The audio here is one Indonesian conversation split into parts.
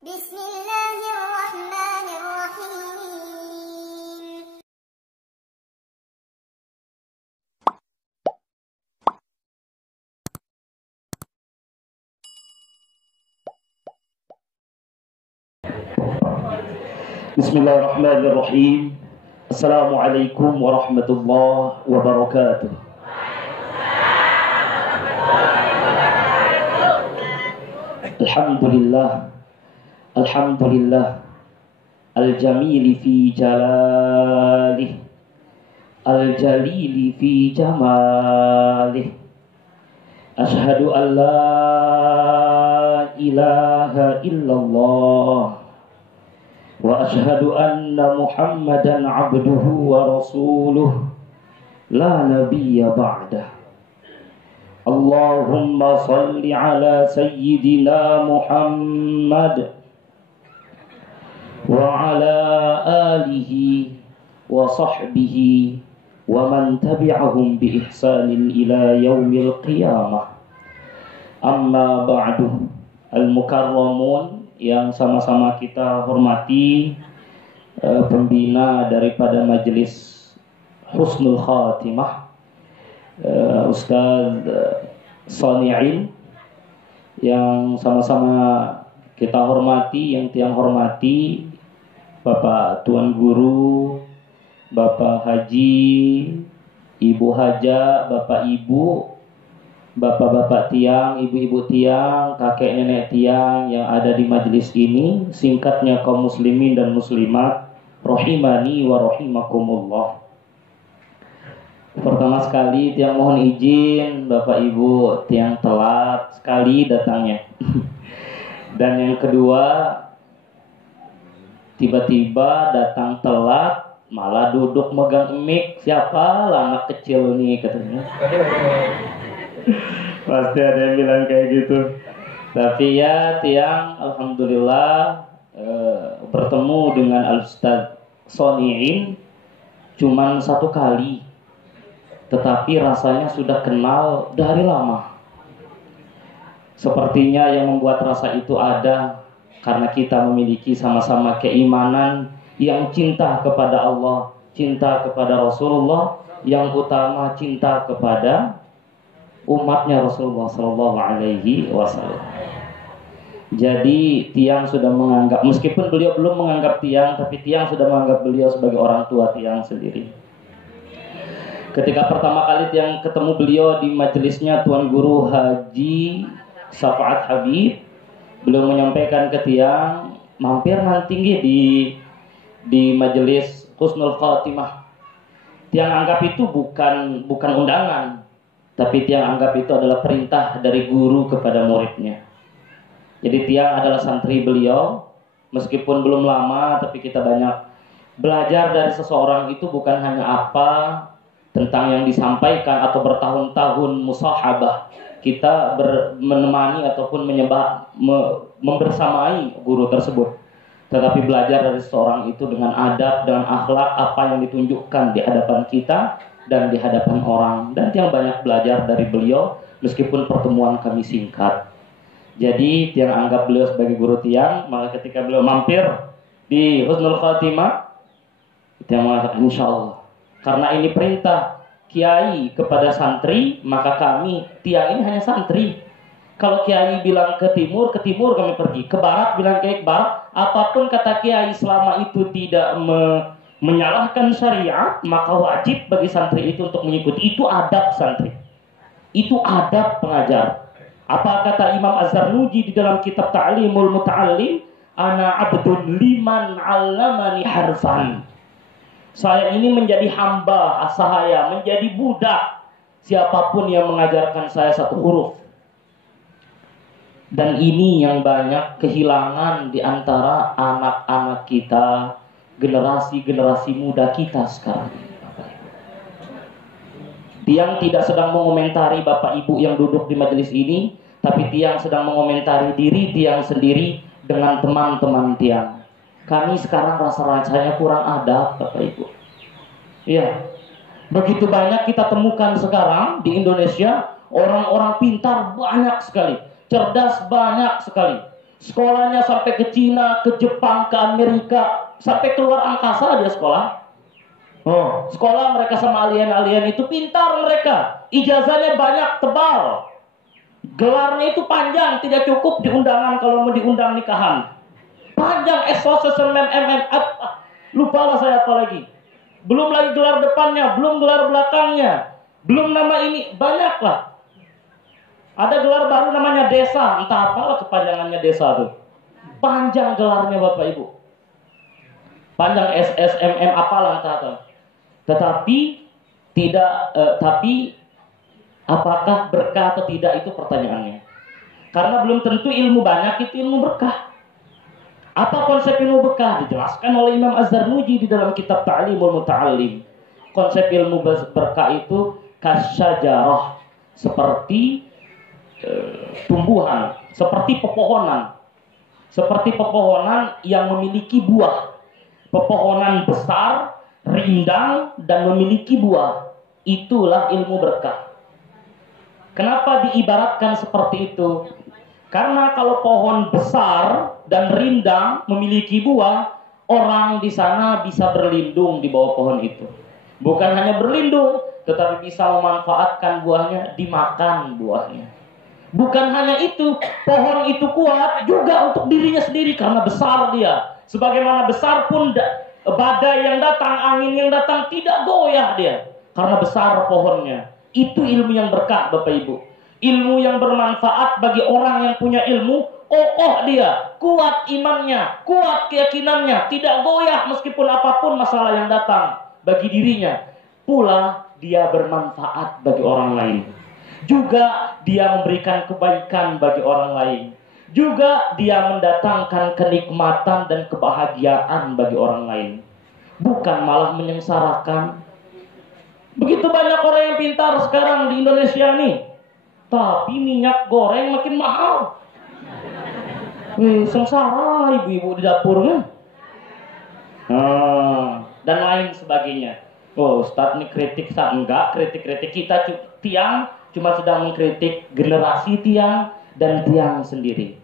Bismillahirrahmanirrahim. Bismillahirrahmanirrahim. Assalamualaikum warahmatullahi wabarakatuh. Alhamdulillah. Alhamdulillah. Al-jamili fi jalalih, al-jalili fi jamalih. Ashhadu an la ilaha illallah wa ashhadu anna Muhammadan abduhu wa rasuluh la nabiyya ba'dah. Allahumma salli ala sayyidina Muhammad wa ala alihi wa sahbihi wa man tabi'ahum bi ihsanin ila yaumil qiyamah. Amma ba'du. Al-mukarramun yang sama-sama kita hormati, pembina daripada Majelis Husnul Khatimah, Ustaz Soni'in, yang sama-sama kita hormati, yang tiang hormati Bapak Tuan Guru, Bapak Haji, Ibu Haja, Bapak Ibu, Bapak-bapak tiang, ibu-ibu tiang, kakek nenek tiang yang ada di majelis ini, singkatnya kaum muslimin dan muslimat, rahimani wa rahimakumullah. Pertama sekali tiang mohon izin Bapak Ibu, tiang telat sekali datangnya. Dan yang kedua, tiba-tiba datang telat, malah duduk megang mic. Siapa lah anak kecil nih katanya. Pasti ada yang bilang kayak gitu. Tapi ya tiang alhamdulillah bertemu dengan Al-Ustaz Soni'in cuman satu kali, tetapi rasanya sudah kenal dari lama. Sepertinya yang membuat rasa itu ada karena kita memiliki sama-sama keimanan yang cinta kepada Allah, cinta kepada Rasulullah, yang utama cinta kepada umatnya Rasulullah Sallallahu Alaihi Wasallam. Jadi tiang sudah menganggap, meskipun beliau belum menganggap tiang, tapi tiang sudah menganggap beliau sebagai orang tua tiang sendiri. Ketika pertama kali tiang ketemu beliau di majelisnya Tuan Guru Haji Syafaat Habib, beliau menyampaikan ke tiang, mampir nanti di majelis Husnul Khatimah. Tiang anggap itu bukan undangan, tapi tiang anggap itu adalah perintah dari guru kepada muridnya. Jadi tiang adalah santri beliau, meskipun belum lama, tapi kita banyak belajar dari seseorang itu bukan hanya apa tentang yang disampaikan atau bertahun-tahun musahabah kita menemani ataupun membersamai guru tersebut, tetapi belajar dari seseorang itu dengan adab dan akhlak apa yang ditunjukkan di hadapan kita dan di hadapan orang. Dan yang banyak belajar dari beliau meskipun pertemuan kami singkat. Jadi tiang anggap beliau sebagai guru tiang, maka ketika beliau mampir di Husnul Khatimah, tiang mengatakan insyaallah, karena ini perintah kiai kepada santri, maka kami tiang ini hanya santri. Kalau kiai bilang ke timur kami pergi, ke barat bilang kiai ke barat. Apapun kata kiai selama itu tidak menyalahkan syariat, maka wajib bagi santri itu untuk mengikuti. Itu adab santri, itu adab pengajar. Apa kata Imam Az-Zarnuji di dalam kitab Ta'limul Muta'allim, ana abdun liman 'allamani harfan. Saya ini menjadi hamba sahaya, menjadi budak siapapun yang mengajarkan saya satu huruf. Dan ini yang banyak kehilangan di antara anak-anak kita, generasi-generasi muda kita sekarang. Tiang tidak sedang mengomentari Bapak Ibu yang duduk di majelis ini, tapi tiang sedang mengomentari diri tiang sendiri dengan teman-teman tiang. Kami sekarang rasa-rasanya kurang adab Bapak Ibu. Iya, begitu banyak kita temukan sekarang di Indonesia, orang-orang pintar banyak sekali, cerdas banyak sekali. Sekolahnya sampai ke Cina, ke Jepang, ke Amerika, sampai keluar angkasa dia sekolah. Oh, sekolah mereka sama alien-alien itu pintar mereka. Ijazahnya banyak, tebal. Gelarnya itu panjang, tidak cukup diundangan kalau mau diundang nikahan. Panjang, lupa lah saya apa lagi. Belum lagi gelar depannya, belum gelar belakangnya, belum nama ini, banyak lah. Ada gelar baru namanya desa, entah apalah kepanjangannya desa tuh. Panjang gelarnya Bapak Ibu. Panjang SSMM apalah entah apa. Tetapi tapi apakah berkah atau tidak itu pertanyaannya. Karena belum tentu ilmu banyak itu ilmu berkah. Apa konsep ilmu berkah? Dijelaskan oleh Imam Az-Zarnuji di dalam kitab Ta'limul Muta'allim. Konsep ilmu berkah itu kasyajarah, seperti tumbuhan, seperti pepohonan. Seperti pepohonan yang memiliki buah. Pepohonan besar, rindang, dan memiliki buah. Itulah ilmu berkah. Kenapa diibaratkan seperti itu? Karena kalau pohon besar dan rindang memiliki buah, orang di sana bisa berlindung di bawah pohon itu. Bukan hanya berlindung, tetapi bisa memanfaatkan buahnya, dimakan buahnya. Bukan hanya itu, pohon itu kuat juga untuk dirinya sendiri karena besar dia. Sebagaimana besar pun badai yang datang, angin yang datang tidak goyah dia karena besar pohonnya. Itu ilmu yang berkah Bapak Ibu. Ilmu yang bermanfaat bagi orang yang punya ilmu. Kokoh dia, kuat imannya, kuat keyakinannya, tidak goyah meskipun apapun masalah yang datang bagi dirinya. Pula dia bermanfaat bagi orang lain. Juga dia memberikan kebaikan bagi orang lain. Juga dia mendatangkan kenikmatan dan kebahagiaan bagi orang lain. Bukan malah menyengsarakan. Begitu banyak orang yang pintar sekarang di Indonesia nih. Tapi minyak goreng makin mahal. Sengsara ibu-ibu di dapurnya. Dan lain sebagainya. Oh, Ustadz ini kritik, enggak kritik-kritik kita tiang cuma sedang mengkritik generasi tiang dan tiang sendiri.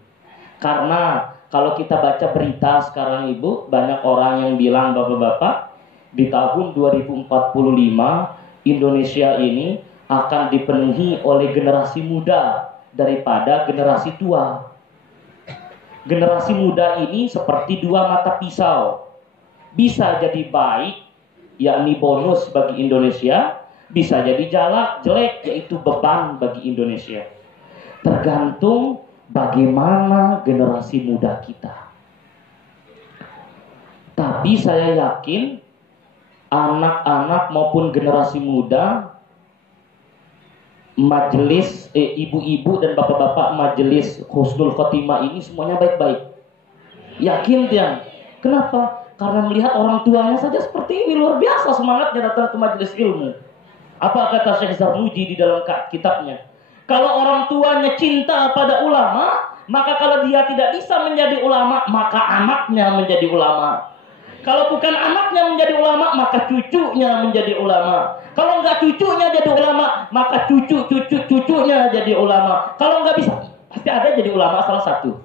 Karena kalau kita baca berita sekarang Ibu, banyak orang yang bilang Bapak-bapak, di tahun 2045 Indonesia ini akan dipenuhi oleh generasi muda daripada generasi tua. Generasi muda ini seperti dua mata pisau. Bisa jadi baik, yakni bonus bagi Indonesia, bisa jadi jelek, yaitu beban bagi Indonesia. Tergantung bagaimana generasi muda kita. Tapi saya yakin anak-anak maupun generasi muda, majelis ibu-ibu dan bapak-bapak majelis Husnul Khotimah ini semuanya baik-baik. Yakin dia. Kenapa? Karena melihat orang tuanya saja seperti ini, luar biasa semangatnya datang ke majelis ilmu. Apa kata Syekh Zarnuji di dalam kitabnya? Kalau orang tuanya cinta pada ulama, maka kalau dia tidak bisa menjadi ulama, maka anaknya menjadi ulama. Kalau bukan anaknya menjadi ulama, maka cucunya menjadi ulama. Kalau enggak cucunya jadi ulama, maka cucunya jadi ulama. Kalau enggak bisa, pasti ada jadi ulama salah satu.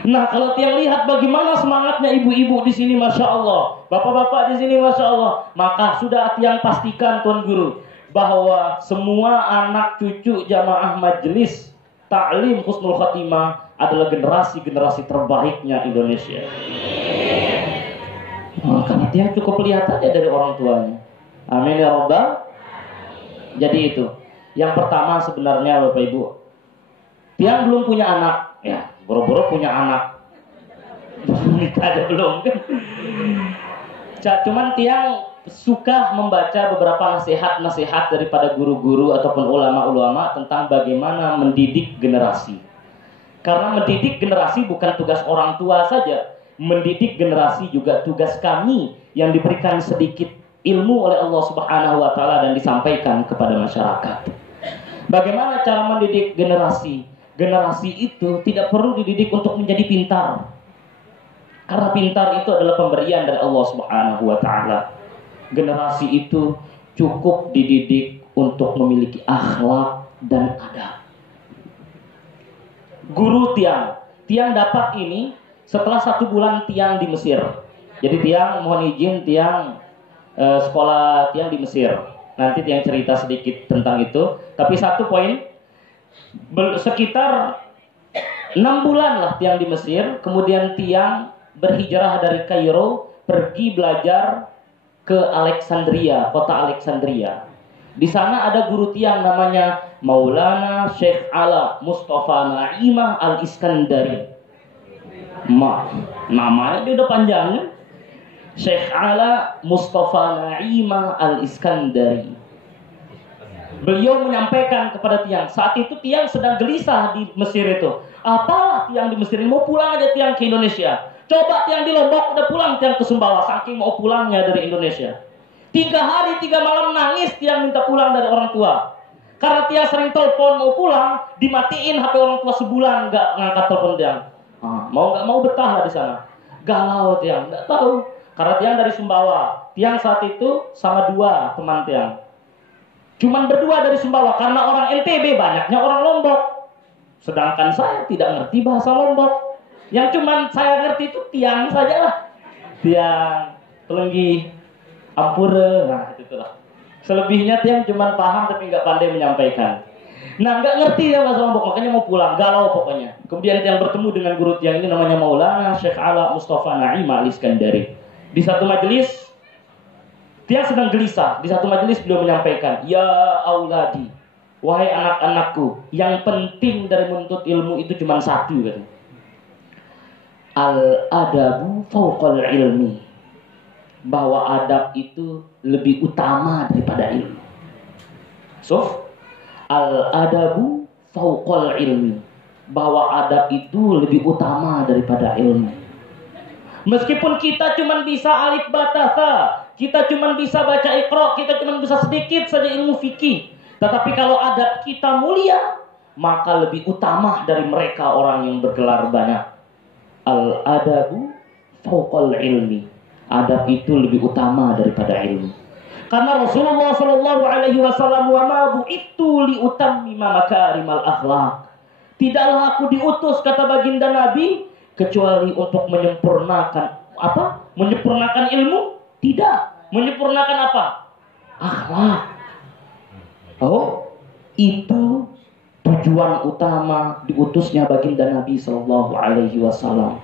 Nah, kalau tiang lihat bagaimana semangatnya ibu-ibu di sini, masya Allah, bapak-bapak di sini, masya Allah, maka sudah tiang pastikan Tuan Guru bahwa semua anak cucu jamaah majelis Ta'lim Husnul Khotimah adalah generasi-generasi terbaiknya Indonesia. Karena tiang cukup lihat aja dari orang tuanya. Amin ya Rabbal. Jadi itu. Yang pertama sebenarnya Bapak Ibu, tiang belum punya anak, ya. Boro-boro punya anak, nikah aja belum kan? Cuman tiang suka membaca beberapa nasihat-nasihat daripada guru-guru ataupun ulama-ulama tentang bagaimana mendidik generasi. Karena mendidik generasi bukan tugas orang tua saja, mendidik generasi juga tugas kami yang diberikan sedikit ilmu oleh Allah Subhanahu wa taala dan disampaikan kepada masyarakat. Bagaimana cara mendidik generasi? Generasi itu tidak perlu dididik untuk menjadi pintar. Karena pintar itu adalah pemberian dari Allah Subhanahu wa taala. Generasi itu cukup dididik untuk memiliki akhlak dan adab. Guru tiang Tiang dapat ini setelah 1 bulan Tiang di Mesir. Jadi Tiang mohon izin, Tiang sekolah Tiang di Mesir. Nanti Tiang cerita sedikit tentang itu. Tapi satu poin, sekitar 6 bulan lah Tiang di Mesir. Kemudian Tiang berhijrah dari Kairo, pergi belajar ke Alexandria, kota Alexandria. Di sana ada guru Tiang namanya Maulana Syekh Ala Mustafa Naimah Al-Iskandari. Namanya dia udah panjang. Syekh Ala Mustafa Naimah Al-Iskandari. Beliau menyampaikan kepada Tiang, saat itu Tiang sedang gelisah di Mesir itu. Apalah Tiang di Mesir ini, mau pulang aja Tiang ke Indonesia. Coba Tiang di Lombok udah pulang Tiang ke Sumbawa, saking mau pulangnya dari Indonesia. 3 hari 3 malam nangis Tiang minta pulang dari orang tua. Karena Tiang sering telepon mau pulang, dimatiin HP orang tua sebulan nggak ngangkat telepon Tiang. Nggak mau betah lah di sana. Galau Tiang, nggak tahu. Karena Tiang dari Sumbawa. Tiang saat itu sama 2 teman Tiang. Cuman berdua dari Sumbawa karena orang NTB banyaknya orang Lombok. Sedangkan saya tidak ngerti bahasa Lombok. Yang cuman saya ngerti itu Tiang saja lah. Tiang, Telenggi, Ampure, nah itulah. Selebihnya Tiang cuma paham tapi nggak pandai menyampaikan. Nah nggak ngerti ya bahasa Lombok, makanya mau pulang, galau pokoknya. Kemudian Tiang bertemu dengan guru Tiang ini namanya Maulana Syekh Ala Mustafa Naimah Al-Iskandari. Di satu majelis Tiang sedang gelisah. Di satu majelis beliau menyampaikan, ya auladi, wahai anak-anakku, yang penting dari menuntut ilmu itu cuma satu katanya. Al-adabu fauqal ilmi. Bahwa adab itu lebih utama daripada ilmu. So, al-adabu fauqal ilmi. Bahwa adab itu lebih utama daripada ilmu. Meskipun kita cuma bisa alif batasa, kita cuma bisa baca iqra, kita cuma bisa sedikit saja ilmu fikih. Tetapi kalau adab kita mulia, maka lebih utama dari mereka orang yang bergelar banyak. Al-adabu fauqal ilmi. Adab itu lebih utama daripada ilmu. Karena Rasulullah sallallahu alaihi wasallam, wa ma bu'ittu li utammima makarimal akhlak. Tidaklah aku diutus, kata baginda Nabi, kecuali untuk menyempurnakan apa? Menyempurnakan ilmu? Tidak. Menyempurnakan apa? Akhlak. Oh, itu tujuan utama diutusnya baginda Nabi sallallahu alaihi wasallam.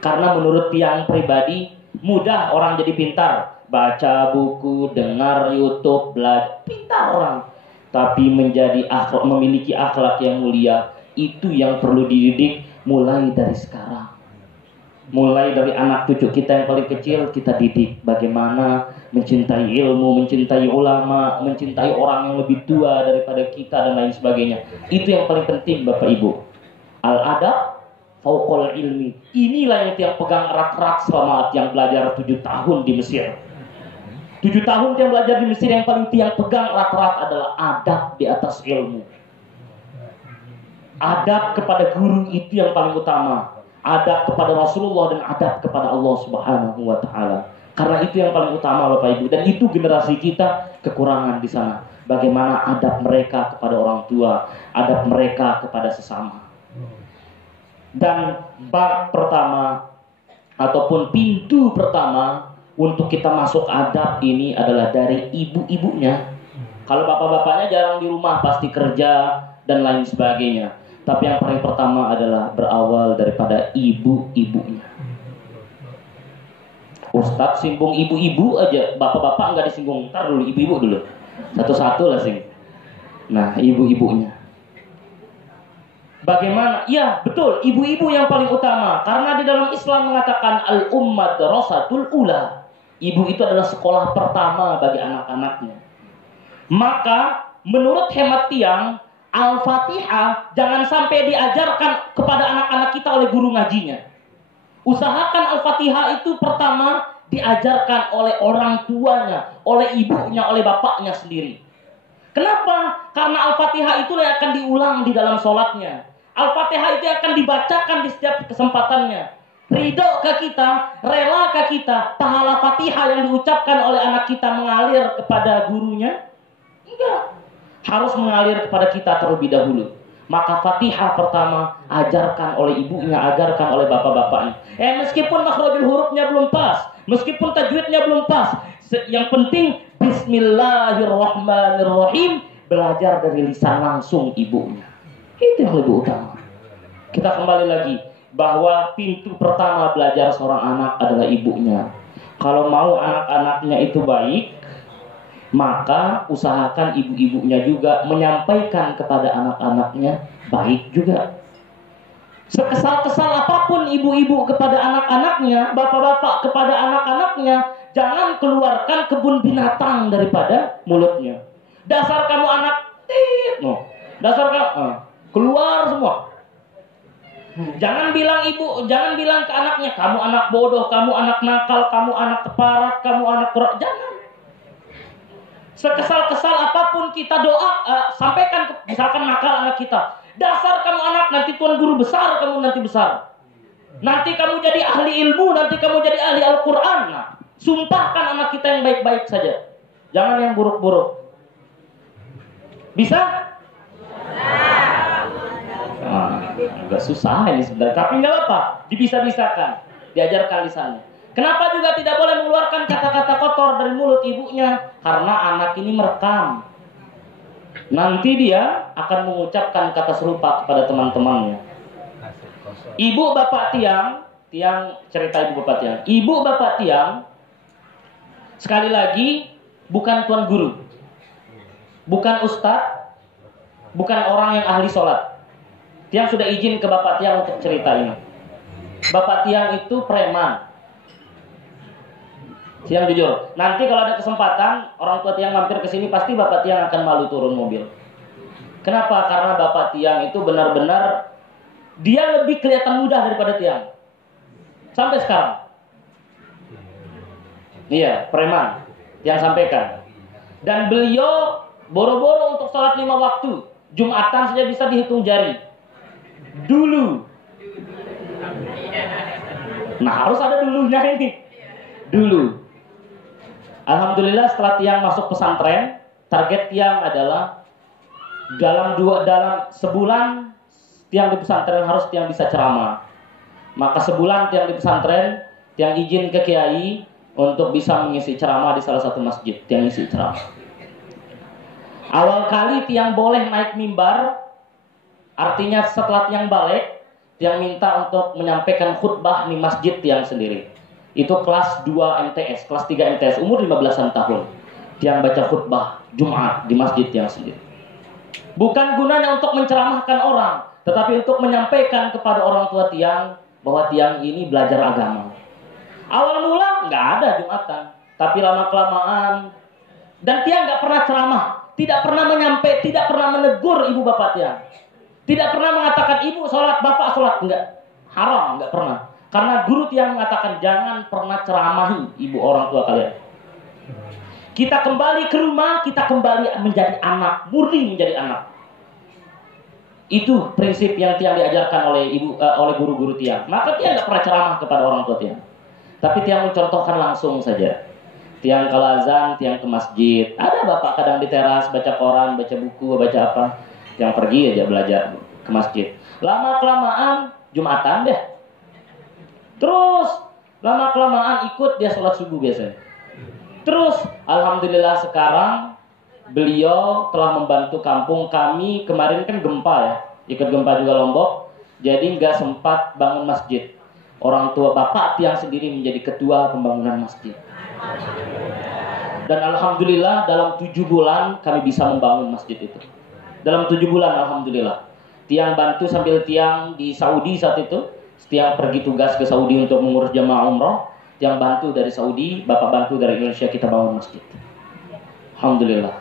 Karena menurut Tiang pribadi, mudah orang jadi pintar, baca buku, dengar YouTube, belajar, pintar orang. Tapi menjadi akhlak, memiliki akhlak yang mulia, itu yang perlu dididik mulai dari sekarang. Mulai dari anak cucu kita yang paling kecil, kita didik bagaimana mencintai ilmu, mencintai ulama, mencintai orang yang lebih tua daripada kita dan lain sebagainya. Itu yang paling penting Bapak Ibu. Al-adab fauqal ilmi. Inilah yang Tiang pegang erat-erat selama Tiang belajar 7 tahun di Mesir. 7 tahun Tiang belajar di Mesir, yang paling Tiang pegang erat-erat adalah adab di atas ilmu. Adab kepada guru itu yang paling utama. Adab kepada Rasulullah dan adab kepada Allah Subhanahu wa taala. Karena itu yang paling utama Bapak Ibu, dan itu generasi kita kekurangan di sana. Bagaimana adab mereka kepada orang tua, adab mereka kepada sesama. Dan bab pertama ataupun pintu pertama untuk kita masuk adab ini adalah dari ibu-ibunya. Kalau bapak-bapaknya jarang di rumah, pasti kerja dan lain sebagainya. Tapi yang paling pertama adalah berawal daripada ibu-ibunya. Ustadz singgung ibu-ibu aja, bapak-bapak nggak disinggung. Ntar dulu ibu-ibu dulu, satu-satu lah sing. Nah, ibu-ibunya. Bagaimana? Ya, betul, ibu-ibu yang paling utama. Karena di dalam Islam mengatakan al-ummat darasatul ula. Ibu itu adalah sekolah pertama bagi anak-anaknya. Maka menurut hemat Tiang, Al-Fatihah jangan sampai diajarkan kepada anak-anak kita oleh guru ngajinya. Usahakan Al-Fatihah itu pertama diajarkan oleh orang tuanya, oleh ibunya, oleh bapaknya sendiri. Kenapa? Karena Al-Fatihah itu yang akan diulang di dalam sholatnya. Al-Fatihah itu akan dibacakan di setiap kesempatannya. Ridho ke kita, rela ke kita, pahala Fatihah yang diucapkan oleh anak kita mengalir kepada gurunya? Enggak. Harus mengalir kepada kita terlebih dahulu. maka Fatihah pertama ajarkan oleh ibunya, ajarkan oleh bapak-bapaknya. Meskipun makhrajul hurufnya belum pas, meskipun tajwidnya belum pas, yang penting Bismillahirrahmanirrahim, belajar dari lisan langsung ibunya. Itu yang lebih utama. Kita kembali lagi bahwa pintu pertama belajar seorang anak adalah ibunya. Kalau mau anak-anaknya itu baik, maka usahakan ibu-ibunya juga menyampaikan kepada anak-anaknya baik juga. Sekesal-kesal apapun ibu-ibu kepada anak-anaknya, bapak-bapak kepada anak-anaknya, jangan keluarkan kebun binatang daripada mulutnya. Dasar kamu anak no. Dasar kamu keluar semua. Jangan bilang ke anaknya, kamu anak bodoh, kamu anak nakal, kamu anak keparat, kamu anak kurang. Jangan. Sekesal-kesal apapun kita doa, sampaikan misalkan nakal anak kita. Dasar kamu anak, nanti tuan guru besar, kamu nanti besar. Nanti kamu jadi ahli ilmu, nanti kamu jadi ahli Al-Quran. Nah, sumpahkan anak kita yang baik-baik saja. Jangan yang buruk-buruk. Bisa? Agak susah ini sebenarnya, tapi nggak apa, dibisa-bisakan, diajarkan lisannya. Kenapa juga tidak boleh mengeluarkan kata-kata kotor dari mulut ibunya? Karena anak ini merekam. Nanti dia akan mengucapkan kata serupa kepada teman-temannya. Ibu bapak tiang cerita ibu bapak tiang. Ibu bapak tiang, sekali lagi, bukan tuan guru, bukan ustadz, bukan orang yang ahli sholat. Tiang sudah izin ke bapak tiang untuk cerita ini. Bapak tiang itu preman. Tiang jujur. Nanti kalau ada kesempatan orang tua tiang mampir ke sini, pasti bapak tiang akan malu turun mobil. Kenapa? Karena bapak tiang itu benar-benar dia lebih kelihatan muda daripada tiang. Sampai sekarang. Iya, preman. Tiang sampaikan. Dan beliau boro-boro untuk sholat 5 waktu. Jumatan saja bisa dihitung jari. Dulu. Nah, harus ada dulunya ini. Dulu. Alhamdulillah setelah tiang masuk pesantren, target tiang adalah dalam sebulan tiang di pesantren harus tiang bisa ceramah. Maka sebulan tiang di pesantren, tiang izin ke kiai untuk bisa mengisi ceramah di salah satu masjid. Tiang isi ceramah. Awal kali tiang boleh naik mimbar, artinya setelah tiang balik, tiang minta untuk menyampaikan khutbah di masjid tiang sendiri. Itu kelas 2 MTS, kelas 3 MTS, umur 15-an tahun. Tiang baca khutbah Jumat di masjid tiang sendiri. Bukan gunanya untuk menceramahkan orang, tetapi untuk menyampaikan kepada orang tua tiang bahwa tiang ini belajar agama. Awal mula nggak ada Jumatan, tapi lama-kelamaan, dan tiang nggak pernah ceramah, tidak pernah tidak pernah menegur ibu bapak tiang. Tidak pernah mengatakan ibu sholat, bapak sholat. Enggak. Haram, enggak pernah. Karena guru tiang mengatakan jangan pernah ceramahi ibu orang tua kalian. Kita kembali ke rumah, kita kembali menjadi anak, murni menjadi anak. Itu prinsip yang tiang diajarkan oleh oleh guru-guru tiang. Maka tiang enggak pernah ceramah kepada orang tua tiang. Tapi tiang mencontohkan langsung saja. Tiang kalau azan, tiang ke masjid. Ada bapak kadang di teras baca koran, baca buku, baca apa. Yang pergi aja belajar ke masjid. Lama-kelamaan Jumatan deh. Terus lama-kelamaan ikut dia sholat subuh biasanya. Terus alhamdulillah sekarang beliau telah membantu kampung kami. Kemarin kan gempa ya, ikut gempa juga Lombok. Jadi nggak sempat bangun masjid. Orang tua bapak tiang sendiri menjadi ketua pembangunan masjid. Dan alhamdulillah dalam 7 bulan kami bisa membangun masjid itu. Dalam 7 bulan alhamdulillah. Tiang bantu sambil tiang di Saudi saat itu. Tiang pergi tugas ke Saudi untuk mengurus jamaah umroh. Tiang bantu dari Saudi, bapak bantu dari Indonesia, kita bangun masjid. Alhamdulillah.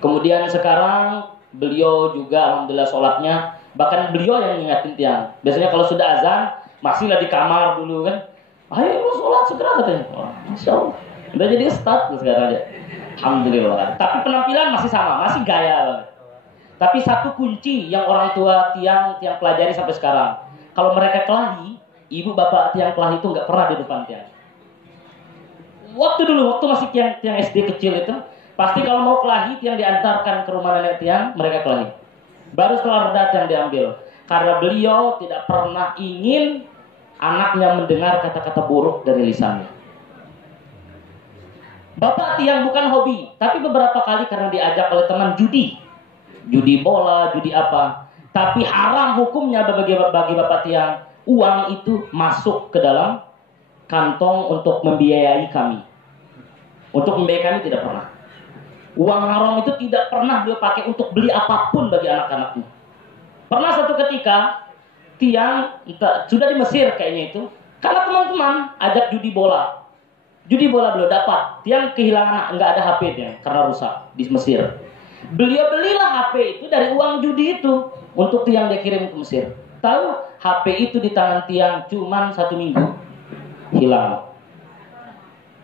Kemudian sekarang beliau juga alhamdulillah sholatnya. Bahkan beliau yang mengingatin tiang. Biasanya kalau sudah azan, masihlah di kamar dulu kan. Ayo lu sholat segera katanya. Oh, Masya Allah. Udah jadi ustadz sekarang aja. Alhamdulillah. Tapi penampilan masih sama, masih gaya banget. Tapi satu kunci yang orang tua tiang pelajari sampai sekarang, kalau mereka kelahi, ibu bapak tiang kelahi itu nggak pernah di depan tiang. Waktu masih tiang SD kecil itu, pasti kalau mau kelahi tiang diantarkan ke rumah nenek tiang, mereka kelahi. Baru setelah reda Tiang diambil. Karena beliau tidak pernah ingin anaknya mendengar kata-kata buruk dari lisannya. Bapak Tiang bukan hobi, tapi beberapa kali karena diajak oleh teman judi bola, judi apa. Tapi haram hukumnya bagi Bapak Tiang. Uang itu masuk ke dalam kantong untuk membiayai kami. Untuk membiayai kami tidak pernah. Uang haram itu tidak pernah beliau pakai untuk beli apapun bagi anak-anaknya. Pernah satu ketika Tiang sudah di Mesir kayaknya itu, karena teman-teman ajak judi bola beliau dapat. Tiang kehilangan, nggak ada HP Tiang karena rusak di Mesir. Beliau belilah HP itu dari uang judi itu untuk Tiang dia kirim ke Mesir. Tahu HP itu di tangan Tiang cuman 1 minggu hilang.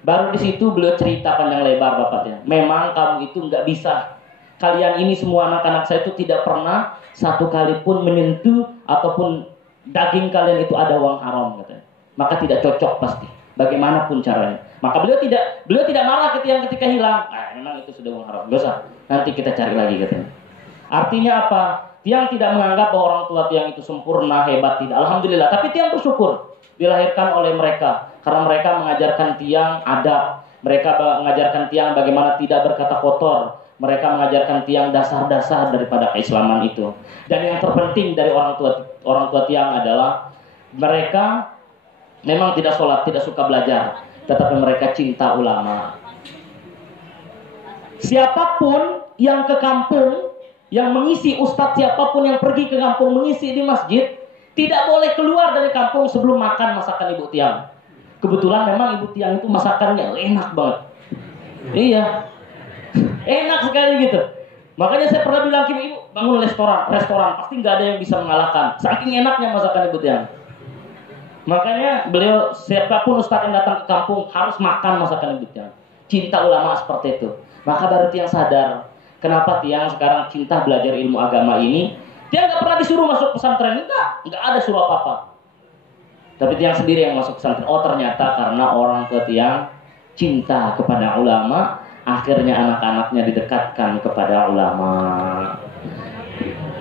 Baru di situ beliau cerita panjang lebar bapaknya. Memang kamu itu nggak bisa. Kalian ini semua anak-anak saya itu tidak pernah satu kali pun menyentuh ataupun daging kalian itu ada uang haram katanya. Maka tidak cocok pasti. Bagaimanapun caranya. Maka beliau tidak marah ketika hilang. Memang itu sudah uang haram. Gak usah. Nanti kita cari lagi katanya. Artinya apa? Tiang tidak menganggap bahwa orang tua Tiang itu sempurna, hebat, tidak. Alhamdulillah. Tapi Tiang bersyukur dilahirkan oleh mereka. Karena mereka mengajarkan Tiang adab. Mereka mengajarkan Tiang bagaimana tidak berkata kotor. Mereka mengajarkan Tiang dasar-dasar daripada keislaman itu. Dan yang terpenting dari orang tua Tiang adalah mereka memang tidak sholat, tidak suka belajar, tetapi mereka cinta ulama. Siapapun yang ke kampung, yang mengisi, ustadz siapapun yang pergi ke kampung mengisi di masjid, tidak boleh keluar dari kampung sebelum makan masakan Ibu Tiang. Kebetulan memang Ibu Tiang itu masakannya enak banget. Iya, enak sekali gitu. Makanya saya pernah bilang ke Ibu, bangun restoran pasti nggak ada yang bisa mengalahkan. Saking enaknya masakan Ibu Tiang. Makanya beliau, siapapun ustadz yang datang ke kampung harus makan masakan Ibu Tiang. Cinta ulama seperti itu. Maka baru Tiang sadar kenapa Tiang sekarang cinta belajar ilmu agama ini. Tiang nggak pernah disuruh masuk pesantren, nggak ada suruh apa-apa. Tapi Tiang sendiri yang masuk pesantren. Oh ternyata karena orang tua Tiang cinta kepada ulama, akhirnya anak-anaknya didekatkan kepada ulama.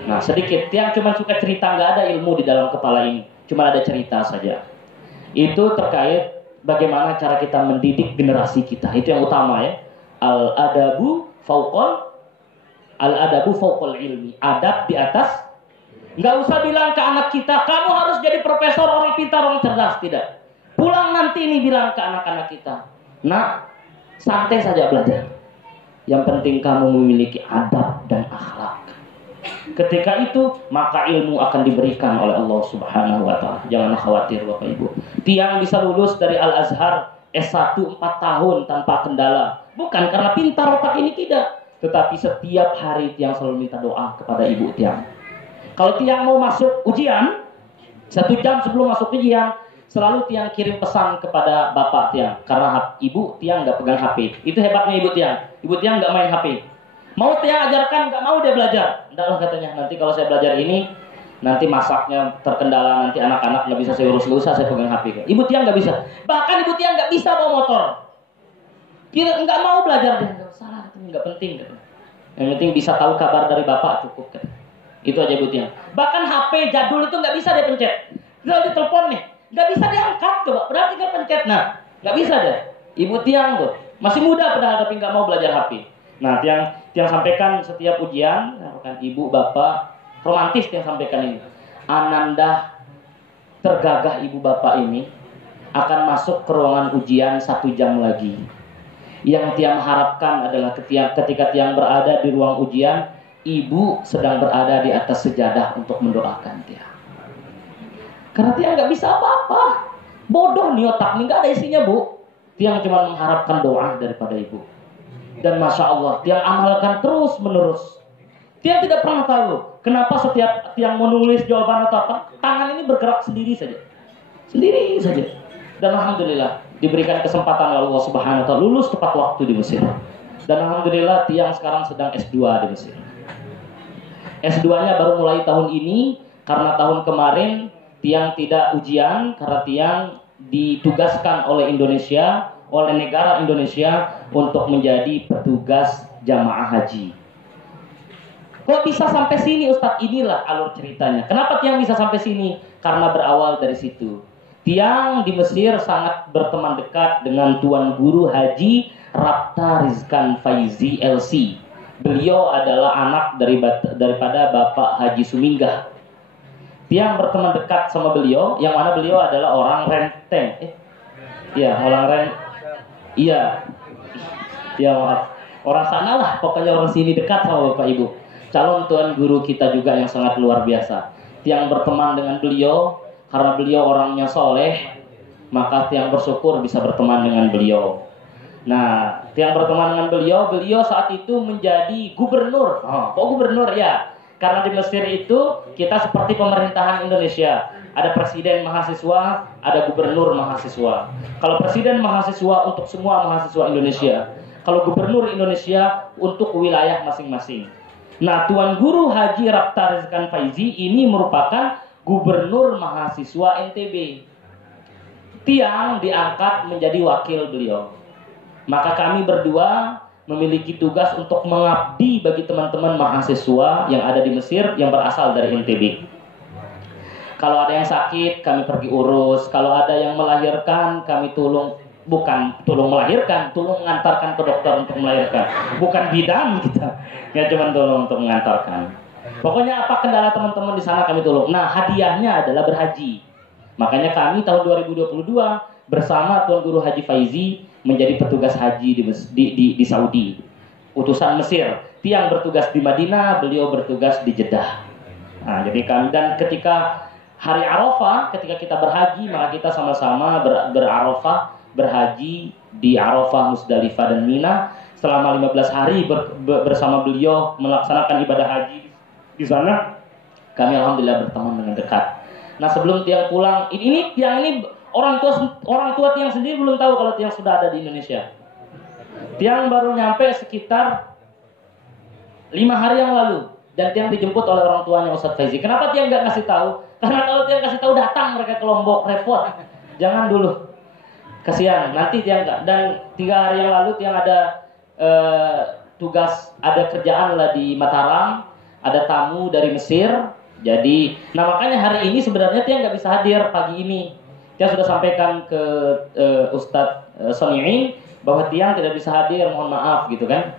Nah sedikit, Tiang cuma suka cerita, nggak ada ilmu di dalam kepala ini. Cuma ada cerita saja. Itu terkait bagaimana cara kita mendidik generasi kita. Itu yang utama ya. Al-adabu fauqal ilmi. Adab di atas. Nggak usah bilang ke anak kita, kamu harus jadi profesor, orang pintar, orang cerdas. Tidak. Pulang nanti ini bilang ke anak-anak kita, nah, santai saja belajar. Yang penting kamu memiliki adab dan akhlak. Ketika itu, maka ilmu akan diberikan oleh Allah Subhanahu wa Ta'ala. Jangan khawatir Bapak Ibu. Tiang bisa lulus dari Al-Azhar S1 4 tahun tanpa kendala. Bukan karena pintar otak ini, tidak. Tetapi setiap hari Tiang selalu minta doa kepada Ibu Tiang. Kalau Tiang mau masuk ujian, 1 jam sebelum masuk ujian, selalu Tiang kirim pesan kepada Bapak Tiang. Karena Ibu Tiang nggak pegang HP. Itu hebatnya Ibu Tiang. Ibu Tiang nggak main HP. Mau Tiang ajarkan, nggak mau dia belajar. Enggak lah katanya, nanti kalau saya belajar ini, nanti masaknya terkendala, nanti anak-anak nggak bisa saya urus, nggak usah saya pegang HP. Ibu Tiang nggak bisa. Bahkan Ibu Tiang nggak bisa bawa motor. Dia nggak mau belajar, dia nggak salah, nggak penting. Yang penting bisa tahu kabar dari Bapak cukup. Itu aja Ibu Tiang. Bahkan HP jadul itu nggak bisa dia pencet. Kalau ditelepon nih, nggak bisa diangkat coba. Berarti dia pencet, nah nggak bisa deh. Ibu Tiang tuh masih muda padahal tapi nggak mau belajar HP. Nah, Tiang sampaikan setiap ujian, kan Ibu, Bapak, romantis Tiang sampaikan ini. Ananda tergagah Ibu Bapak ini akan masuk ke ruangan ujian 1 jam lagi. Yang Tiang harapkan adalah ketika Tiang berada di ruang ujian, Ibu sedang berada di atas sejadah untuk mendoakan Tiang. Karena Tiang nggak bisa apa-apa. Bodoh nih otak nih, nggak ada isinya Bu. Tiang cuma mengharapkan doa daripada Ibu. Dan Masya Allah, Tiang amalkan terus menerus. Tiang tidak pernah tahu kenapa setiap Tiang menulis jawaban atau apa, tangan ini bergerak sendiri saja. Sendiri saja. Dan Alhamdulillah diberikan kesempatan oleh Allah Subhanahu wa Ta'ala lulus tepat waktu di Mesir. Dan Alhamdulillah Tiang sekarang sedang S2 di Mesir. S2-nya baru mulai tahun ini, karena tahun kemarin Tiang tidak ujian, karena Tiang ditugaskan oleh negara Indonesia untuk menjadi petugas jamaah haji. Kok bisa sampai sini Ustadz? Inilah alur ceritanya. Kenapa Tiang bisa sampai sini? Karena berawal dari situ. Tiang di Mesir sangat berteman dekat dengan Tuan Guru Haji Rapta Rizkan Faizi LC. Beliau adalah anak daripada Bapak Haji Suminggah. Tiang berteman dekat sama beliau, yang mana beliau adalah orang Renteng. Maaf. Orang sana lah, pokoknya orang sini dekat sama Bapak Ibu. Calon Tuan Guru kita juga yang sangat luar biasa. Tiang berteman dengan beliau, karena beliau orangnya soleh, maka Tiang bersyukur bisa berteman dengan beliau. Nah, Tiang berteman dengan beliau saat itu menjadi gubernur. Kok gubernur ya? Karena di Mesir itu kita seperti pemerintahan Indonesia. Ada presiden mahasiswa, ada gubernur mahasiswa. Kalau presiden mahasiswa untuk semua mahasiswa Indonesia. Kalau gubernur Indonesia untuk wilayah masing-masing. Nah, Tuan Guru Haji Rapta Rizkan Faizi ini merupakan gubernur mahasiswa NTB. Tiang diangkat menjadi wakil beliau. Maka kami berdua memiliki tugas untuk mengabdi bagi teman-teman mahasiswa yang ada di Mesir yang berasal dari NTB. Kalau ada yang sakit, kami pergi urus. Kalau ada yang melahirkan, kami tolong mengantarkan ke dokter untuk melahirkan. Bukan bidan kita, ya cuma tolong untuk mengantarkan. Pokoknya apa kendala teman-teman di sana kami tolong. Nah, hadiahnya adalah berhaji. Makanya kami tahun 2022 bersama Tuan Guru Haji Faizi menjadi petugas haji di Saudi, utusan Mesir. Tiang bertugas di Madinah, beliau bertugas di Jeddah. Nah, jadi kami, dan ketika hari Arafah, ketika kita berhaji, maka kita sama-sama berarafah, berhaji di Arafah, Musdalifah dan Mina selama 15 hari bersama beliau melaksanakan ibadah haji di sana. Kami alhamdulillah berteman dengan dekat. Nah, sebelum Tiang pulang, Tiang ini orang tua Tiang sendiri belum tahu kalau Tiang sudah ada di Indonesia. Tiang baru nyampe sekitar 5 hari yang lalu, dan Tiang dijemput oleh orang tuanya Ustadz Faizi. Kenapa Tiang nggak ngasih tahu? Karena kalau Tiang kasih tahu datang mereka ke Lombok, repot. Jangan dulu, kasihan. Nanti Tiang nggak. Dan 3 hari yang lalu Tiang ada tugas, ada kerjaan lah di Mataram, ada tamu dari Mesir. Jadi, nah makanya hari ini sebenarnya Tiang nggak bisa hadir pagi ini. Tiang sudah sampaikan ke Ustadz Soni'in bahwa Tiang tidak bisa hadir, mohon maaf gitu kan.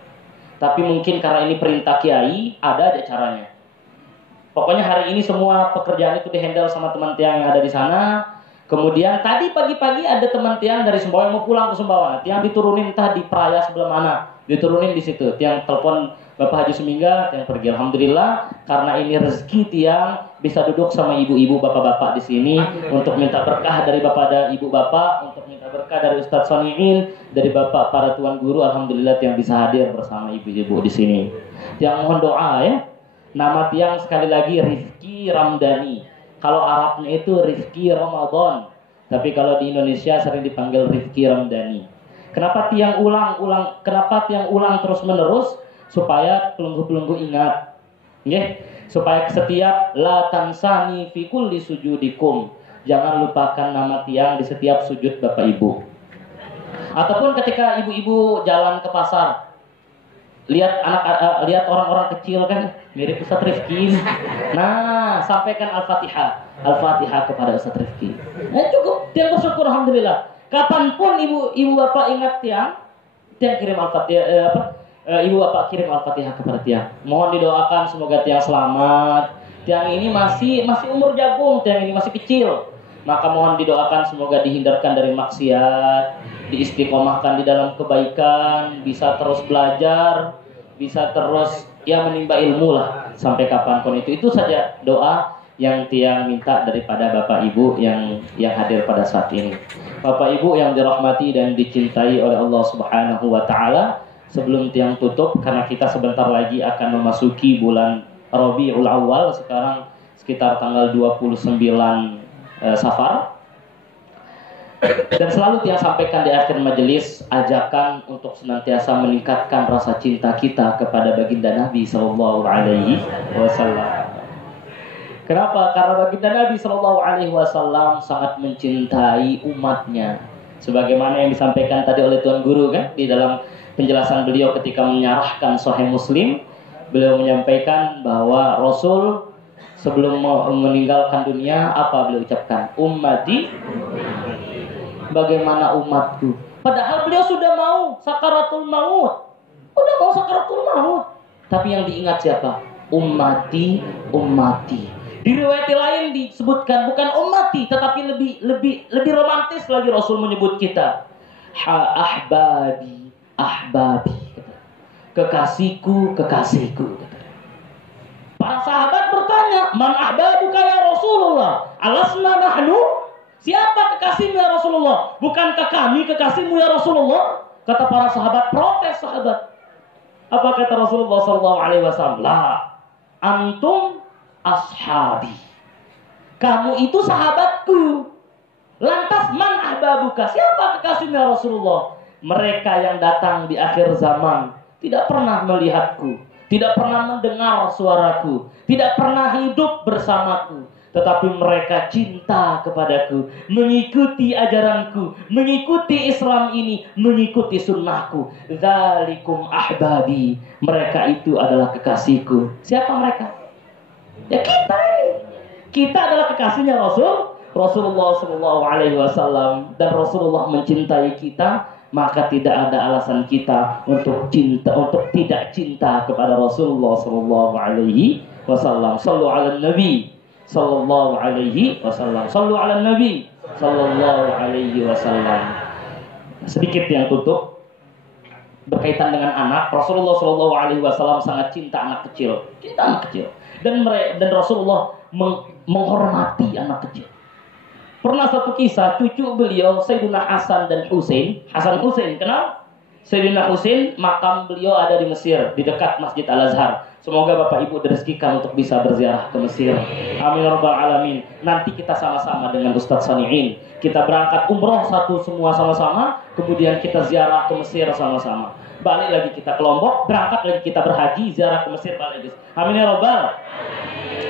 Tapi mungkin karena ini perintah Kiai, ada aja caranya. Pokoknya hari ini semua pekerjaan itu dihandle sama teman Tiang yang ada di sana. Kemudian tadi pagi-pagi ada teman Tiang dari Sumbawa yang mau pulang ke Sumbawa. Tiang diturunin entah di Praya sebelah mana, diturunin di situ. Tiang telepon Bapak Haji Suminggah, Tiang pergi. Alhamdulillah, karena ini rezeki Tiang bisa duduk sama ibu-ibu, bapak-bapak di sini untuk minta berkah dari bapak dan ibu bapak, untuk minta berkah dari Ustadz Soni'in, dari bapak para tuan guru. Alhamdulillah Tiang bisa hadir bersama ibu-ibu di sini. Tiang mohon doa ya. Nama Tiang sekali lagi Rifki Ramdhani. Kalau Arabnya itu Rifki Ramadan, tapi kalau di Indonesia sering dipanggil Rifki Ramdhani. Kenapa Tiang ulang-ulang? Kenapa Tiang ulang terus-menerus? Supaya pelunggu-pelunggu ingat, nggih? Supaya setiap la tansani fi kulli sujudikum, jangan lupakan nama Tiang di setiap sujud Bapak Ibu. Ataupun ketika ibu-ibu jalan ke pasar, lihat orang-orang kecil kan mirip Ustadz Rifki. Nah, sampaikan Al-Fatihah kepada Ustadz Rifki. Nah, cukup. Tiang bersyukur alhamdulillah. Kapanpun ibu bapak ingat Tiang kirim Al-Fatihah, ibu bapak kirim Al-Fatihah kepada Tiang. Mohon didoakan semoga Tiang selamat. Tiang ini masih umur jagung, Tiang ini masih kecil. Maka mohon didoakan semoga dihindarkan dari maksiat, diistiqomahkan di dalam kebaikan, bisa terus belajar, bisa terus menimba ilmu lah sampai kapanpun itu. Itu saja doa yang Tiang minta daripada Bapak Ibu yang hadir pada saat ini. Bapak Ibu yang dirahmati dan dicintai oleh Allah Subhanahu wa taala, sebelum Tiang tutup karena kita sebentar lagi akan memasuki bulan Rabiul Awal, sekarang sekitar tanggal 29 Safar. Dan selalu Tiang sampaikan di akhir majelis ajakan untuk senantiasa meningkatkan rasa cinta kita kepada baginda Nabi sallallahu alaihi wasallam. Kenapa? Karena baginda Nabi sallallahu alaihi wasallam sangat mencintai umatnya. Sebagaimana yang disampaikan tadi oleh Tuan Guru kan di dalam penjelasan beliau ketika menyarahkan Sahih Muslim, Beliau menyampaikan bahwa Rasul sebelum meninggalkan dunia, apa beliau ucapkan? Ummati, bagaimana umatku. Padahal beliau sudah mau sakaratul maut. Udah mau sakaratul maut. Tapi yang diingat siapa? Ummati, ummati. Di riwayat lain disebutkan bukan ummati, tetapi lebih romantis lagi Rasul menyebut kita. Ahbabi, ahbabi. Kekasihku, kekasihku. Para sahabat bertanya, man ahbabuka ya Rasulullah? Alasna nahnu? Siapa kekasihmu ya Rasulullah? Bukankah kami kekasihmu ya Rasulullah? Kata para sahabat, protes sahabat. Apa kata Rasulullah SAW? La, antum ashabi. Kamu itu sahabatku. Lantas man ahbabuka? Siapa kekasihmu ya Rasulullah? Mereka yang datang di akhir zaman tidak pernah melihatku, tidak pernah mendengar suaraku, tidak pernah hidup bersamaku, tetapi mereka cinta kepadaku, mengikuti ajaranku, mengikuti Islam ini, mengikuti sunnahku. Dzalikum ahbabi. Mereka itu adalah kekasihku. Siapa mereka? Ya kita ini. Kita adalah kekasihnya Rasulullah SAW, dan Rasulullah mencintai kita. Maka tidak ada alasan kita untuk tidak cinta kepada Rasulullah sallallahu alaihi wasallam. Sallu ala nabi sallallahu alaihi wasallam. Sallu ala nabi sallallahu alaihi wasallam. Sedikit yang tutup berkaitan dengan anak. Rasulullah sallallahu alaihi wasallam sangat cinta anak kecil. Cinta anak kecil. Dan Rasulullah menghormati anak kecil. Pernah satu kisah, cucu beliau Sayyidina Hasan dan Husain. Hasan Husain, kenal? Sayyidina Husain, makam beliau ada di Mesir, di dekat Masjid Al-Azhar. Semoga Bapak Ibu direzekikan untuk bisa berziarah ke Mesir. Amin rabbal alamin. Nanti kita sama-sama dengan Ustadz Sani'in. Kita berangkat umroh semua sama-sama, kemudian kita ziarah ke Mesir sama-sama. Balik lagi kita ke Lombok, berangkat lagi kita berhaji, ziarah ke Mesir balik lagi. Amin ya rabbal.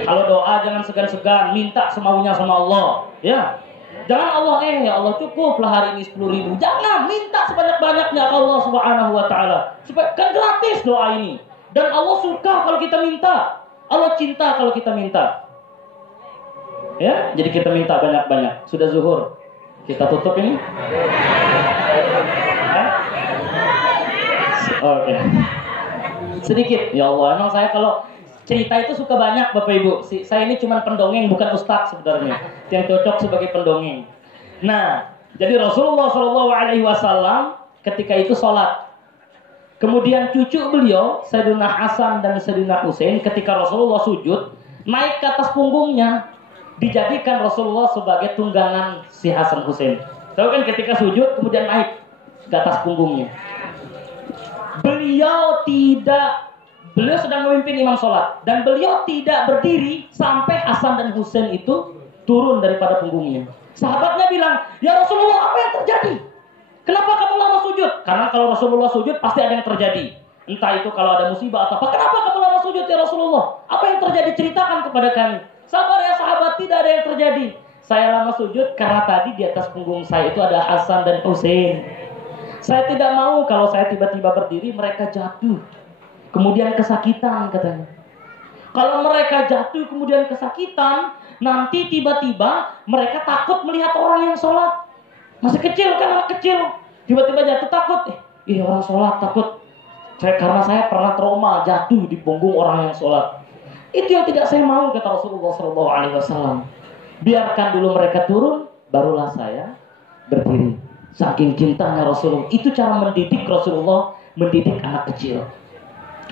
Kalau doa jangan segan-segan, minta semaunya sama Allah, ya. Jangan Allah, ya Allah cukuplah hari ini 10.000. Jangan, minta sebanyak-banyaknya ke Allah Subhanahu wa taala. Supaya kan gratis doa ini. Dan Allah suka kalau kita minta. Allah cinta kalau kita minta. Ya, jadi kita minta banyak-banyak. Sudah zuhur. Kita tutup ini. Oke. Sedikit. Ya Allah, emang saya kalau cerita itu suka banyak Bapak Ibu. Saya ini cuma pendongeng, bukan ustadz sebenarnya. Yang cocok sebagai pendongeng. Nah, jadi Rasulullah SAW ketika itu sholat. Kemudian cucu beliau, Sayyidina Hasan dan Sayyidina Husain, ketika Rasulullah sujud, naik ke atas punggungnya. Dijadikan Rasulullah sebagai tunggangan si Hasan Husain. Tahu kan ketika sujud, kemudian naik ke atas punggungnya. Beliau sedang memimpin imam sholat. Dan beliau tidak berdiri sampai Hasan dan Husain itu turun daripada punggungnya. Sahabatnya bilang, ya Rasulullah, apa yang terjadi? Kenapa kamu lama sujud? Karena kalau Rasulullah sujud pasti ada yang terjadi. Entah itu kalau ada musibah atau apa. Kenapa kamu lama sujud ya Rasulullah? Apa yang terjadi? Ceritakan kepada kami. Sabar ya sahabat, tidak ada yang terjadi. Saya lama sujud karena tadi di atas punggung saya itu ada Hasan dan Husain. Saya tidak mau kalau saya tiba-tiba berdiri mereka jatuh. Kemudian kesakitan katanya. Kalau mereka jatuh kemudian kesakitan, nanti tiba-tiba mereka takut melihat orang yang sholat. Masih kecil kan, anak kecil. Tiba-tiba jatuh takut. Orang sholat takut. Karena saya pernah trauma jatuh di punggung orang yang sholat. Itu yang tidak saya mau, kata Rasulullah SAW. Biarkan dulu mereka turun, barulah saya berdiri. Saking cintanya Rasulullah. Itu cara mendidik Rasulullah, mendidik anak kecil.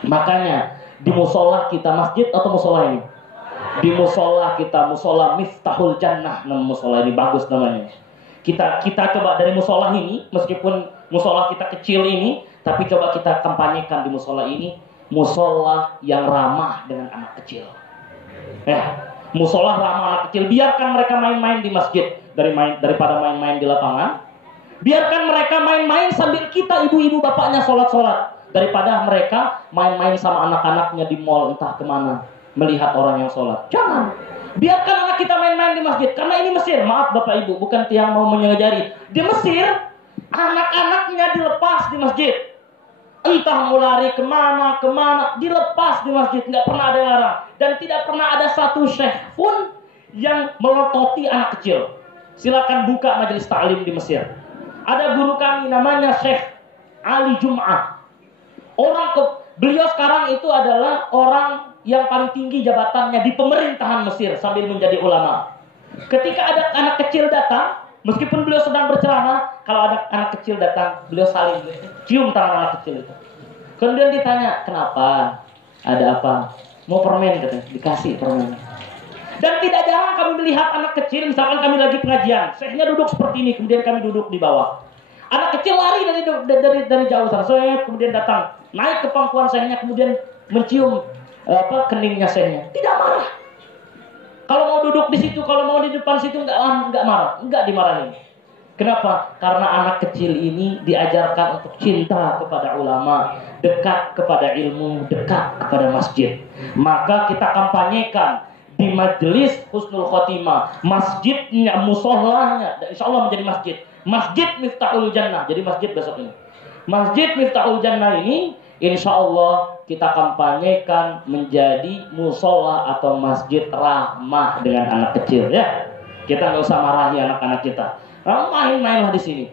Makanya di musola kita, masjid atau musola ini? Di musola kita, musola Miftahul Jannah, nama musola ini bagus namanya. Kita coba dari musola ini, meskipun musola kita kecil ini, tapi coba kita kampanyekan di musola ini, musola yang ramah dengan anak kecil. Musola ramah anak kecil. Biarkan mereka main-main di masjid daripada main-main di lapangan. Biarkan mereka main-main sambil kita ibu-ibu bapaknya sholat-sholat, daripada mereka main-main sama anak-anaknya di mall entah kemana melihat orang yang sholat. Jangan. Biarkan anak kita main-main di masjid. Karena ini Mesir, maaf Bapak Ibu, bukan tiang mau menyengajari. Di Mesir, anak-anaknya dilepas di masjid. Entah mau lari kemana, dilepas di masjid, nggak pernah ada yang larang. Dan tidak pernah ada satu syekh pun yang melototi anak kecil. Silakan buka majelis ta'lim di Mesir. Ada guru kami namanya Syekh Ali Jum'ah. Beliau sekarang itu adalah orang yang paling tinggi jabatannya di pemerintahan Mesir sambil menjadi ulama. Ketika ada anak kecil datang, meskipun beliau sedang berceramah, kalau ada anak kecil datang, beliau saling cium tangan anak kecil itu. Kemudian ditanya, kenapa? Ada apa? Mau permen katanya, dikasih permen. Dan tidak jarang kami melihat anak kecil, misalkan kami lagi pengajian, syekhnya duduk seperti ini, kemudian kami duduk di bawah. Anak kecil lari dari jauh sana, kemudian datang, naik ke pangkuan syekhnya, kemudian mencium keningnya syekhnya. Tidak marah. Kalau mau duduk di situ, kalau mau di depan situ enggak marah, enggak dimarahin. Kenapa? Karena anak kecil ini diajarkan untuk cinta kepada ulama, dekat kepada ilmu, dekat kepada masjid. Maka kita kampanyekan di majelis Husnul Khotimah, masjidnya, musolahnya, insya Allah menjadi masjid. Masjid Miftahul Jannah, jadi masjid besok ini. Masjid Miftahul Jannah ini insya Allah kita kampanyekan menjadi musola atau masjid rahmah dengan anak kecil ya. Kita nggak usah marahi anak-anak kita. Main-mainlah di sini.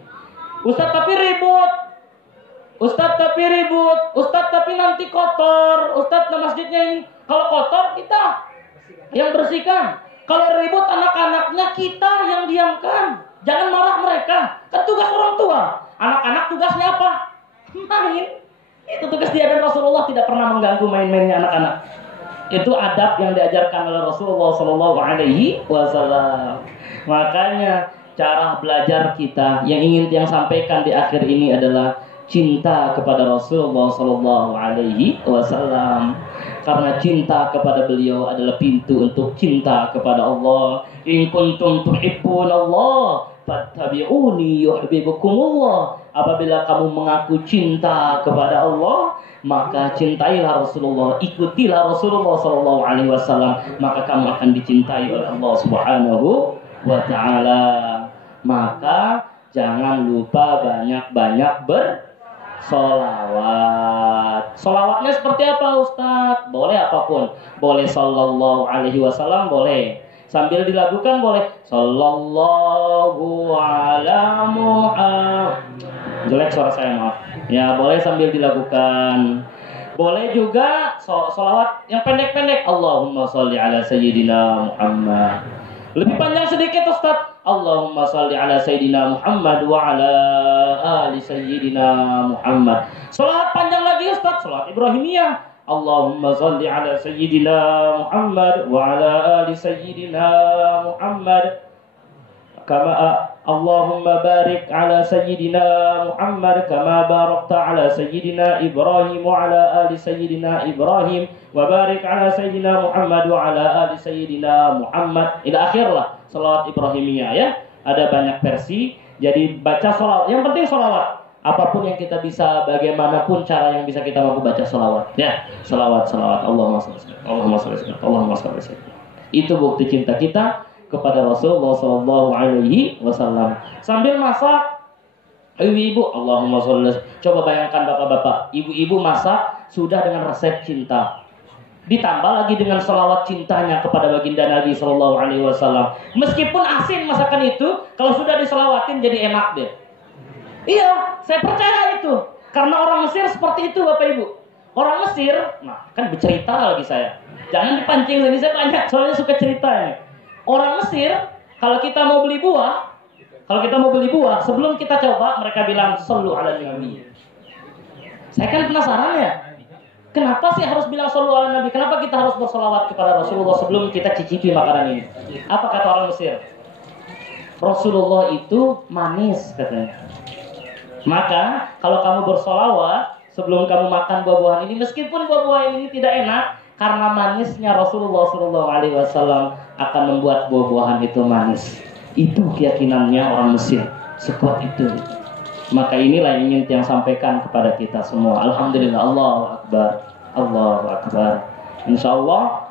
Ustadz tapi ribut. Ustadz tapi nanti kotor. Ustadz masjidnya ini kalau kotor kita yang bersihkan. Kalau ribut anak-anaknya kita yang diamkan. Jangan marah mereka. Kan tugas orang tua. Anak-anak tugasnya apa? Main. Itu tugas dia, dan Rasulullah tidak pernah mengganggu main-mainnya anak-anak. Itu adab yang diajarkan oleh Rasulullah SAW. Makanya cara belajar kita yang ingin yang sampaikan di akhir ini adalah cinta kepada Rasulullah SAW. Karena cinta kepada beliau adalah pintu untuk cinta kepada Allah. In kuntum tuhibbunallah fattabi'uni yuhibbukumullah. Apabila kamu mengaku cinta kepada Allah, maka cintailah Rasulullah, ikutilah Rasulullah SAW, maka kamu akan dicintai oleh Allah Subhanahu wa taala. Maka jangan lupa banyak-banyak bersolawat. Solawatnya seperti apa Ustadz? Boleh apapun. Boleh sallallahu alaihi wasallam, boleh. Sambil dilakukan boleh. Sallallahu ala Muhammad. Jelek suara saya, maaf. Ya, boleh sambil dilakukan. Boleh juga solawat yang pendek-pendek. Allahumma sholli ala sayyidina Muhammad. Lebih panjang sedikit Ustaz. Allahumma sholli ala sayyidina Muhammad wa ala ali sayyidina Muhammad. Salawat panjang lagi Ustaz, salawat Ibrahimiyah. Allahumma sholli ala sayyidina Muhammad wa ala ali sayyidina Muhammad. Kama Allahumma barik ala sayyidina Muhammad kama barakta ala sayyidina Ibrahim wa ala ali sayyidina Ibrahim wa barik ala sayyidina Muhammad wa ala ali sayyidina Muhammad. Ila akhirlah salawat Ibrahimiyah ya. Ada banyak versi. Jadi baca salawat. Yang penting salawat. Apapun yang kita bisa, bagaimanapun cara yang bisa kita mampu baca salawat ya. Salawat. Allahumma sholli alaihi. Itu bukti cinta kita kepada Rasulullah SAW. Sambil masak, ibu-ibu, Allahumma sholli. Coba bayangkan bapak-bapak, ibu-ibu masak sudah dengan resep cinta, ditambah lagi dengan salawat cintanya kepada baginda Nabi SAW. Meskipun asin masakan itu, kalau sudah diselawatin jadi enak deh. Iya, saya percaya itu. Karena orang Mesir seperti itu Bapak Ibu. Orang Mesir, nah kan bercerita lagi saya. Jangan dipancing ini, saya banyak soalnya suka cerita ini. Orang Mesir, kalau kita mau beli buah, sebelum kita coba mereka bilang shollu ala nabi. Saya kan penasaran ya. Kenapa sih harus bilang shollu ala nabi? Kenapa kita harus bersolawat kepada Rasulullah sebelum kita cicipi makanan ini? Apa kata orang Mesir? Rasulullah itu manis katanya. Maka kalau kamu bersolawat sebelum kamu makan buah-buahan ini, meskipun buah-buahan ini tidak enak, karena manisnya Rasulullah SAW akan membuat buah-buahan itu manis. Itu keyakinannya orang Mesir, sekuat itu. Maka inilah yang ingin yang sampaikan kepada kita semua. Alhamdulillah, Allahu Akbar, Allahu Akbar. Insya Allah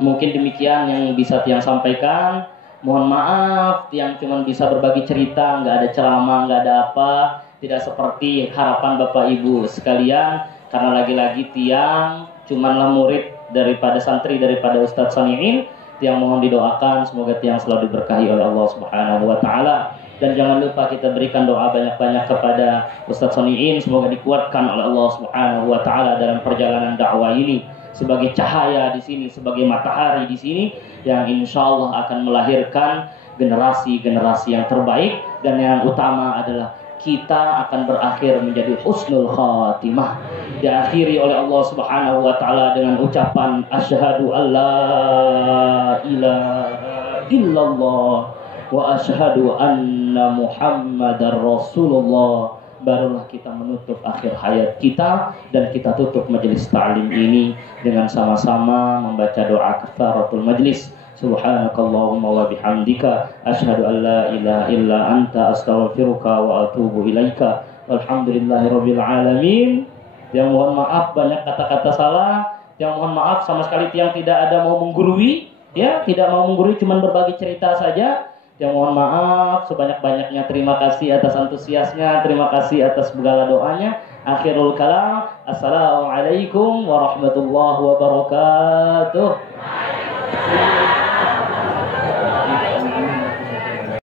mungkin demikian yang bisa yang sampaikan. Mohon maaf yang cuma bisa berbagi cerita, nggak ada ceramah, nggak ada apa, tidak seperti harapan Bapak Ibu sekalian, karena lagi-lagi Tiang cumanlah murid daripada santri daripada Ustadz Soni'in. Tiang mohon didoakan semoga Tiang selalu diberkahi oleh Allah Subhanahu wa taala. Dan jangan lupa kita berikan doa banyak-banyak kepada Ustadz Soni'in, semoga dikuatkan oleh Allah Subhanahu wa taala dalam perjalanan dakwah ini, sebagai cahaya di sini, sebagai matahari di sini, yang insya Allah akan melahirkan generasi-generasi yang terbaik, dan yang utama adalah kita akan berakhir menjadi husnul khatimah, diakhiri oleh Allah Subhanahu wa taala dengan ucapan asyhadu alla ilaha illallah wa asyhadu anna muhammadar rasulullah. Barulah kita menutup akhir hayat kita, dan kita tutup majelis ta'lim ini dengan sama-sama membaca doa kafaratul majlis. Subhanakallahumma wa bihamdika asyhadu an la ilaha illa anta astaghfiruka wa atubu ilaika. Walhamdulillahirabbil alamin. Yang mohon maaf banyak kata-kata salah, yang mohon maaf sama sekali yang tidak ada mau menggurui, ya, tidak mau menggurui, cuma berbagi cerita saja. Yang mohon maaf sebanyak-banyaknya, terima kasih atas antusiasnya, terima kasih atas segala doanya. Akhirul kalam, assalamualaikum warahmatullahi wabarakatuh.